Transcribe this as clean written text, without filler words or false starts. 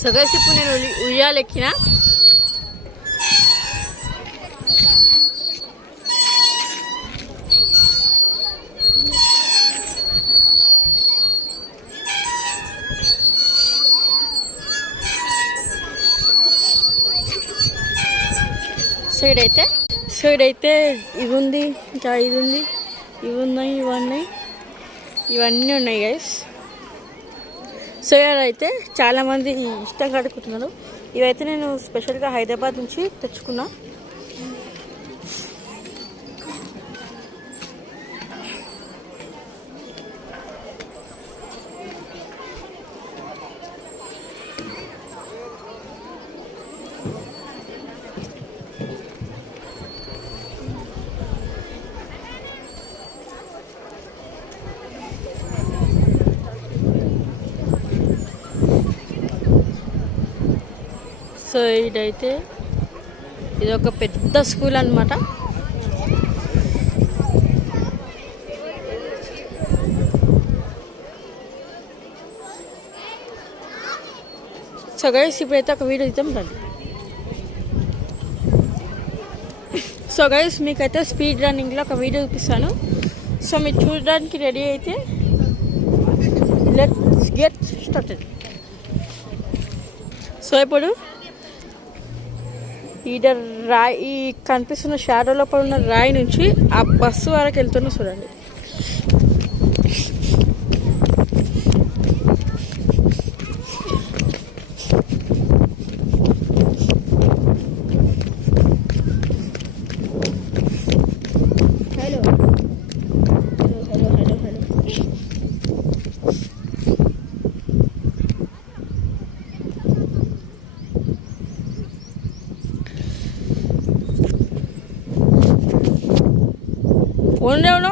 So guys ఇప్పుడు నేను ఉయ్యాలు ఎక్కిన. సైడ్ అయితే ఇవి ఉంది, ఇంకా ఇది ఉంది, ఇవి ఉన్నాయి, ఇవన్నీ ఉన్నాయి గైస్. సో అయితే చాలామంది ఇష్టంగా అడుగుతున్నారు. ఇవైతే నేను స్పెషల్గా హైదరాబాద్ నుంచి తెచ్చుకున్నా. సో ఇదైతే ఇది ఒక పెద్ద స్కూల్ అన్నమాట. సో గైస్ ఇప్పుడైతే ఒక వీడియో ఇద్దాం రండి. సో గైస్ మీకైతే స్పీడ్ రన్నింగ్లో ఒక వీడియో చూపిస్తాను. సో మీరు చూడడానికి రెడీ అయితే లెట్స్ గెట్ స్టార్టెడ్. సో ఇప్పుడు ఈడ రాయి, ఈ కనిపిస్తున్న షాడో లోపల ఉన్న రాయి నుంచి ఆ బస్సు వరకు వెళ్తున్నా చూడండి. ఫోన్ లేవునా